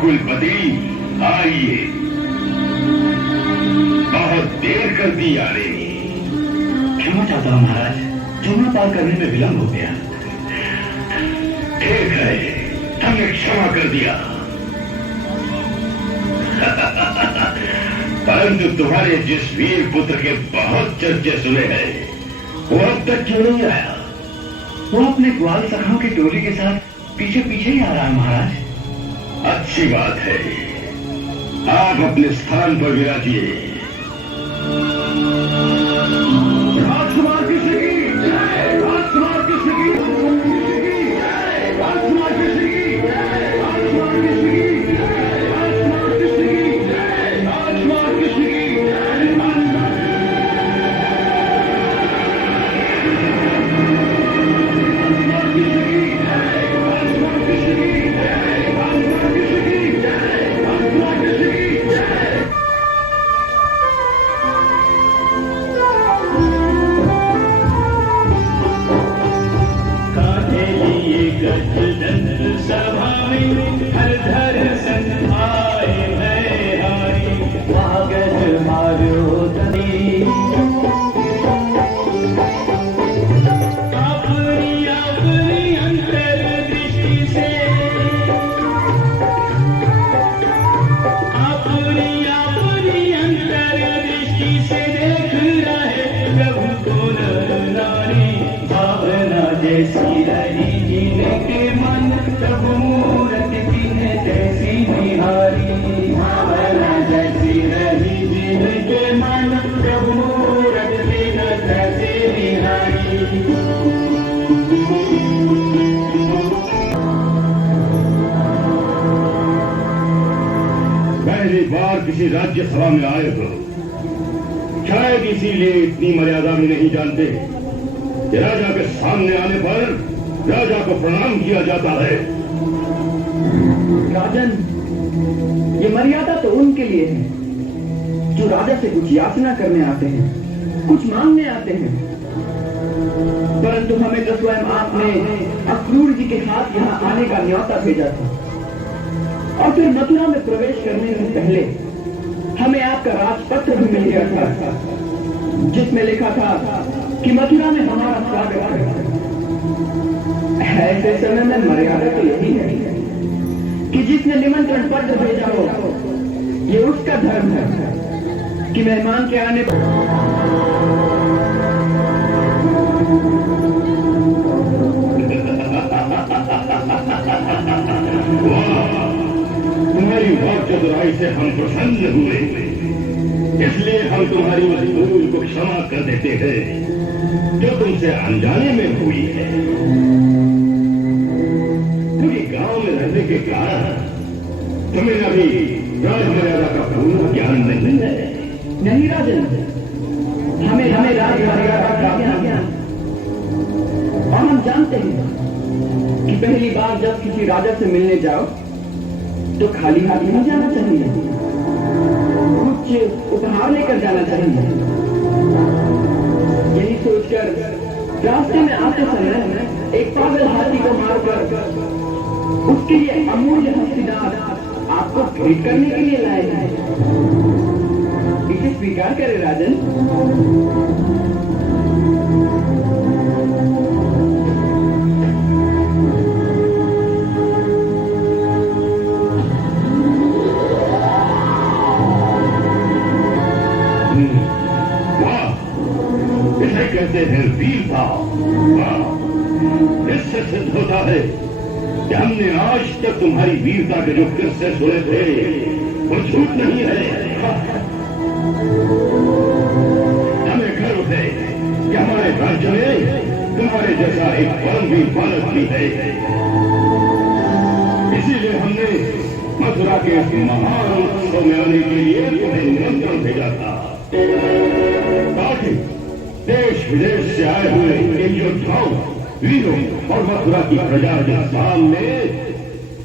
कुलपति आइए, बहुत देर कर दी यारे। क्षमा चाहता हूँ महाराज, जमुना पार करने में विलंब हो गया। ठीक है, हमने क्षमा कर दिया। परंतु तुम्हारे जिस वीर पुत्र के बहुत चर्चे सुने हैं, वो अब तक क्यों नहीं आया? वो अपने ग्वाल सखाओं की टोली के साथ पीछे पीछे ही आ रहा है महाराज। अच्छी बात है, आप अपने स्थान पर विराजिए। राजकुमार कृष्ण की जय, राजकुमार कृष्ण की जय, राजकुमार कृष्ण की जय, राजकुमार कृष्ण की जय, राजकुमार कृष्ण की जय, राजकुमार कृष्ण की जय, पहली बार किसी राज्य सभा में आए हो, शायद इसीलिए इतनी मर्यादा भी नहीं जानते कि राजा के सामने आने पर राजा को प्रणाम किया जाता है। राजन, ये मर्यादा तो उनके लिए है जो राजा से कुछ याचना करने आते हैं, कुछ मांगने आते हैं। परंतु हमें तो स्वयं आपने अक्रूर जी के हाथ यहाँ आने का न्योता भेजा था, और फिर मथुरा में प्रवेश करने से पहले हमें आपका राजपत्र भी मिल गया था, जिसमें लिखा था कि मथुरा में हमारा स्वागत है। ऐसे समय में मर्यादा तो यही है कि जिसने निमंत्रण पत्र भेजा हो, ये उसका धर्म है कि मेहमान के आने पर तुम्हारी वाक चतुराई से हम प्रसन्न हुए, इसलिए हम तुम्हारी उस भूल को क्षमा कर देते हैं जो तुमसे अनजाने में हुई है। क्योंकि गांव में रहने के कारण तुम्हें अभी राजमर्यादा का पूर्ण ज्ञान नहीं है। नहीं राजन, हमें राजमर्यादा का ज्ञान, और हम जानते हैं कि पहली बार जब किसी राजा से मिलने जाओ तो खाली हाथ नहीं जाना चाहिए, कुछ उपहार लेकर जाना चाहिए। यही सोचकर रास्ते में आते समय एक पागल हाथी को मारकर उसके लिए अमूल्य हस्तीदार आपको भेंट करने के लिए लाए हैं। इसे स्वीकार करें राजन। कहते हैं वीरता। इससे सिद्ध होता है कि हमने आज तक तुम्हारी वीरता के जो किस्से सुने थे वो झूठ नहीं है। हमें गर्व है कि हमारे राज्य में तुम्हारे जैसा एक परमवीर बालक भी है। इसीलिए हमने मथुरा के इस महान उत्सव में आने के लिए तुम्हें निमंत्रण भेजा था ताकि देश विदेश से आए हुए इन योद्धाओं, वीरों और मथुरा की प्रजा के सामने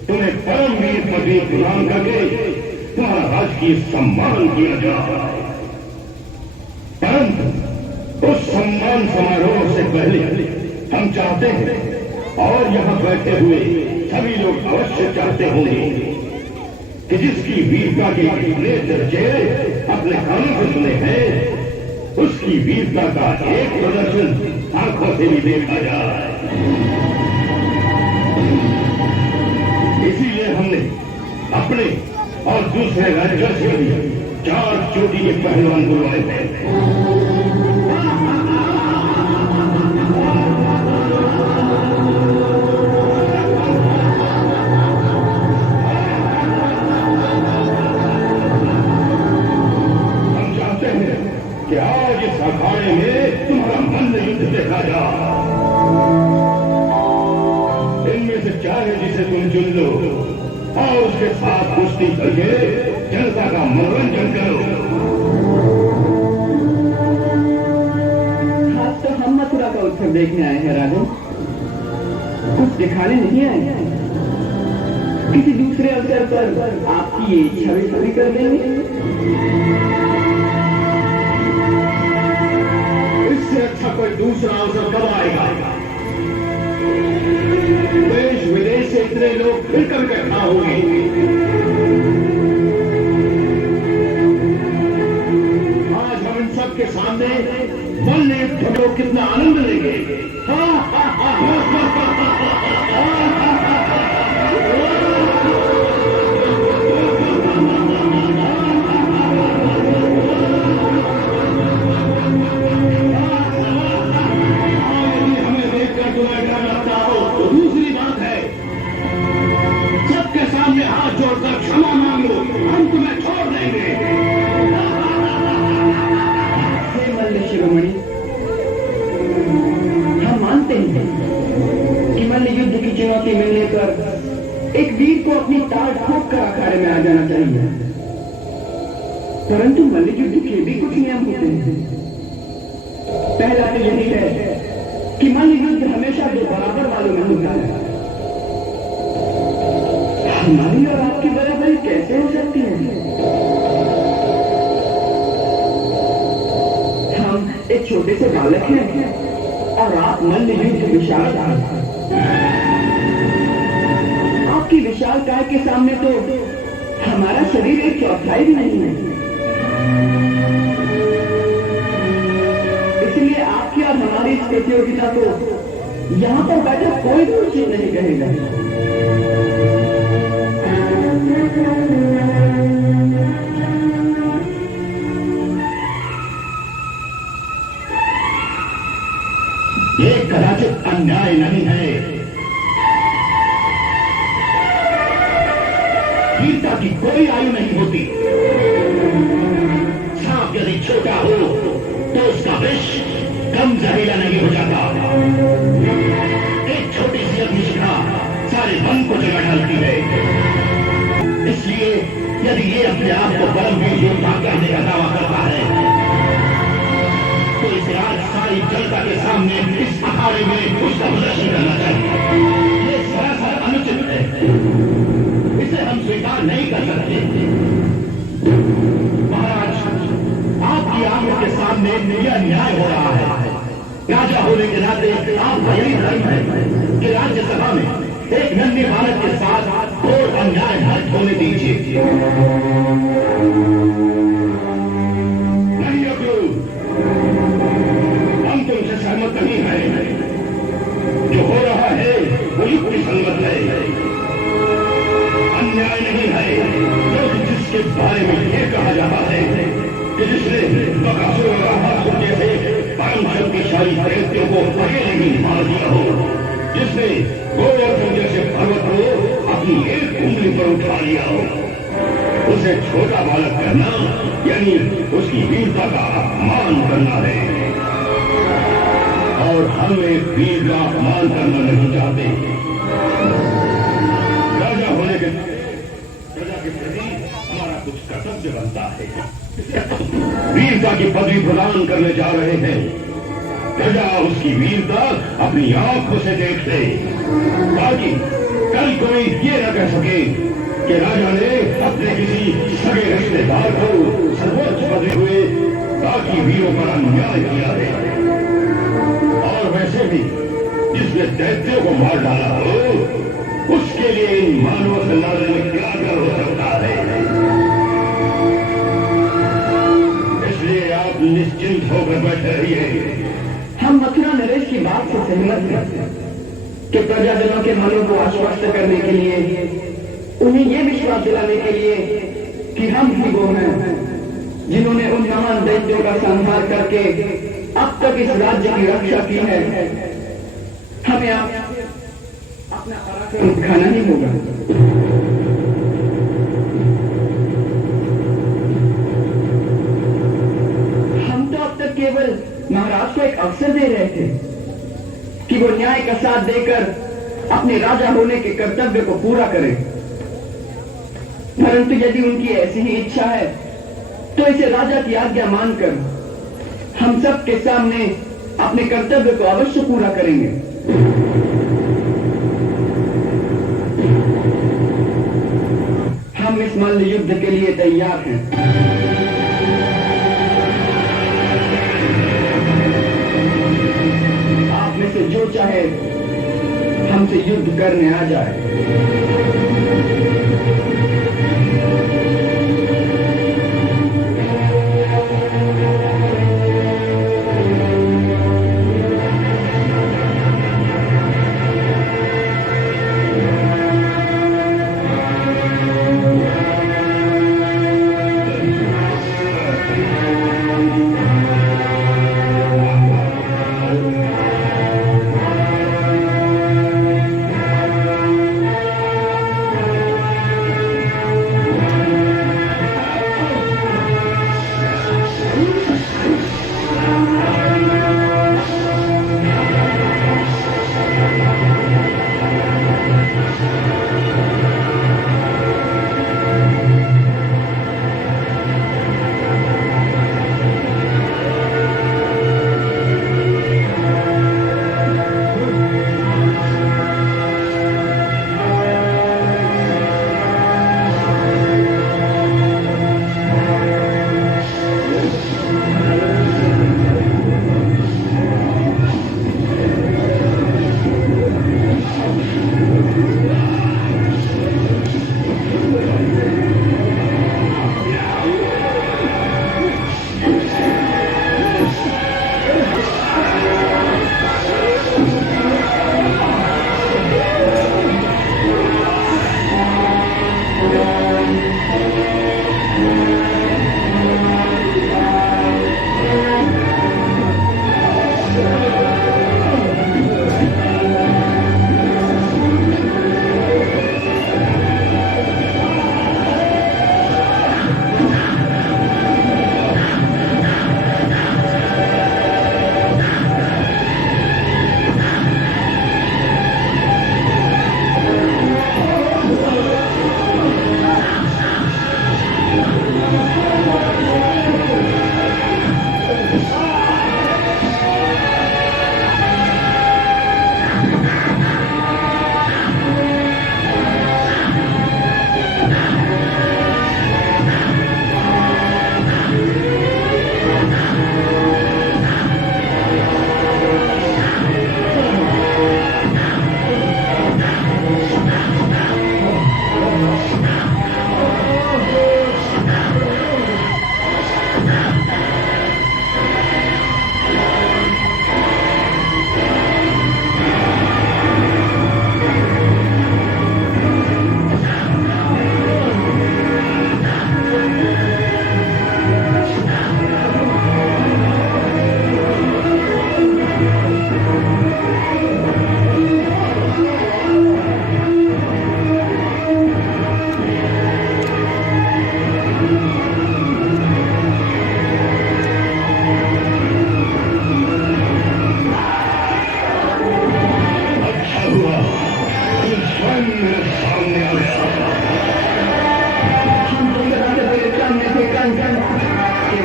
तुम्हें परम वीर पदवी प्रदान करके तुम्हारा राजकीय सम्मान किया जाए। परंतु उस सम्मान समारोह से पहले हम चाहते हैं, और यहाँ बैठे हुए सभी लोग अवश्य चाहते होंगे, कि जिसकी वीरता के इतने दर्जे अपने कानों से सुने हैं, उसकी वीरता का एक प्रदर्शन आंखों से भी देखा जाए। इसीलिए हमने अपने और दूसरे राज्यों से भी 4 चोटी के पहलवान बुलवाए थे। हम चाहते हैं कि आज इस अखाड़े में तुम्हारा मल्ल युद्ध देखा जाए। इनमें से चाहे जिसे तुम चुन लो और उसके साथ कुश्ती करके जनता का मनोरंजन करो। आज तो हम मथुरा का उत्सव देखने आए हैं राजन, कुछ दिखाने नहीं आए हैं। किसी दूसरे अवसर पर आपकी ये इच्छा भी पूरी कर देंगे। इससे अच्छा कोई दूसरा अवसर कब आएगा? देश विदेश से इतने लोग मिलकर इकट्ठा होंगे। आज हम इन सब के सामने मल्ल युद्ध को कितना आनंद लेंगे। हमें देखकर तुम्हें डर लगता हो तो दूसरी बात है, सबके सामने हाथ जोड़कर क्षमा मांग लो, हम तुम्हें छोड़ देंगे। हे मल्ल शिरोमणि, हम मानते हैं कि मल्ल युद्ध की चुनौती मिलने पर एक वीर को अपनी ताड़ ठोक कर अखाड़े में आ जाना चाहिए, परंतु मल्ल युद्ध के भी कुछ नियम होते हैं। पहला तो यही है कि मल्ल युद्ध हमेशा दो बराबर वालों में होता है। हमारी और आपकी बराबरी कैसे हो सकती है? हम एक छोटे से बालक हैं और आप मल्ल युद्ध विशाल। आपकी विशालकाय के सामने तो हमारा शरीर एक चौथाई भी नहीं है। इसलिए आपकी और हमारी इस प्रतियोगिता को यहाँ पर बैठा कोई भी उचित नहीं कहेगा। ये कदाचित अन्याय नहीं है। वीरता की कोई आयु नहीं होती। सांप यदि छोटा हो तो उसका विष कम जहरीला नहीं हो जाता। एक छोटी सी अग्निशिखा सारे वन को जगा डालती है। इसलिए यदि ये अपने आप को परमवीर योद्धा कहने का दावा करता है तो इसे आज सारी जनता के सामने इस अखाड़े में उसका प्रदर्शन करना चाहिए। ये सरासर अनुचित है, इसे हम स्वीकार नहीं कर सकते। महाराज, आपकी आंखों के सामने यह न्याय हो रहा है। राजा होने के नाते आपका यही धर्म है कि राज्यसभा में एक नन्हे बालक के साथ घोर अन्याय न होने दीजिए। नहीं अब्दुल, हम तुमसे सहमत नहीं है। जो हो रहा है वो युक्ति संगत है, अन्याय नहीं है। तो जिसके बारे में ये कहा जाता है कि जिसने बकासुर और अहासुर जैसे परम शक्तिशाली दैत्यों को अकेले ही मार दिया हो, जिसने गोवर्धन जैसे पर्वत को अपनी एक उंगली पर उठा लिया हो, उसे छोटा बालक कहना यानी उसकी वीरता का अपमान करना है। और हम एक वीर का अपमान करना नहीं चाहते। राजा होने के प्रजा के प्रति हमारा कुछ कर्तव्य बनता है। वीरता की पदवी प्रदान करने जा रहे हैं। प्रजा उसकी वीरता अपनी आंखों से देख ले, ताकि कल कोई ये न कह सके कि राजा ने अपने किसी सगे रिश्तेदार को सर्वोच्च पदवी हुए ताकि वीरों पर अन्याय किया है। और वैसे भी जिसने दैत्यों को मार डाला हो, उसके लिए इन मानव समाज में क्या कर हो सकता है। इसलिए आप निश्चिंत होकर बैठे रहिए। हम मथुरा नरेश की बात से सहमत हैं कि प्रजाजनों के मनों को आश्वस्त करने के लिए, उन्हें यह विश्वास दिलाने के लिए कि हम ही वो हैं जिन्होंने उन महान दैत्यों का संहार करके अब तक इस राज्य की रक्षा की है, हमें अपना पराक्रम दिखाना ही होगा। हम तो अब तक केवल महाराज को एक अवसर दे रहे थे कि वो न्याय का साथ देकर अपने राजा होने के कर्तव्य को पूरा करें, परंतु यदि उनकी ऐसी ही इच्छा है तो इसे राजा की आज्ञा मानकर हम सब के सामने अपने कर्तव्य को अवश्य पूरा करेंगे। हम इस मल्ल युद्ध के लिए तैयार हैं। आप में से जो चाहे हमसे युद्ध करने आ जाए।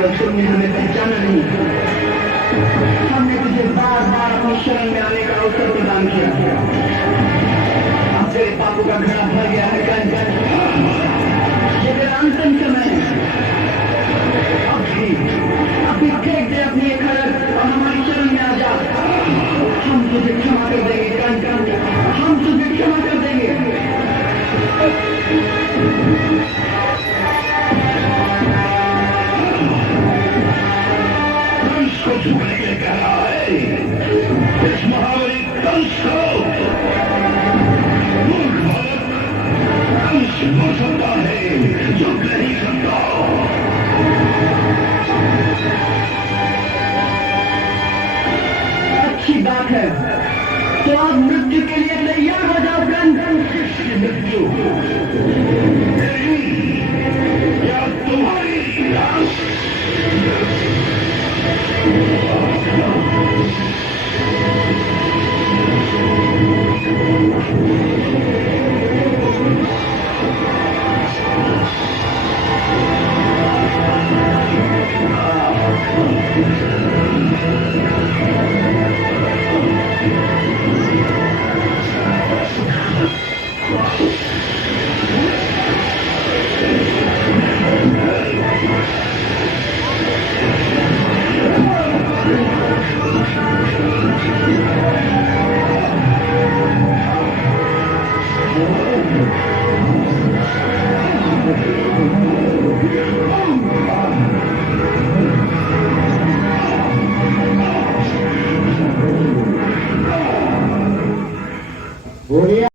और तुमने हमें पहचाना नहीं। हमने तुझे बार बार अपनी शरण में आने का अवसर प्रदान किया। अब तेरे पापों का घड़ा भर गया है गन गन। ये तेरा अंतिम समय है। अभी फेंक दे अपनी एक खड़क और हमारी शरण में आ जा। हम तुझे क्षमा कर देंगे गन गन। हम तुझे क्षमा कर देंगे। कंस को झुकने के लिए कह रहा है। इस महाबली कंस को मूर्ख बालक, कंस हो सकता है, झुक नहीं सकता। अच्छी बात है, तो आप मृत्यु के लिए तैयार हो जाओ गन। किसकी मृत्यु? मेरी या तुम्हारी? हो गया।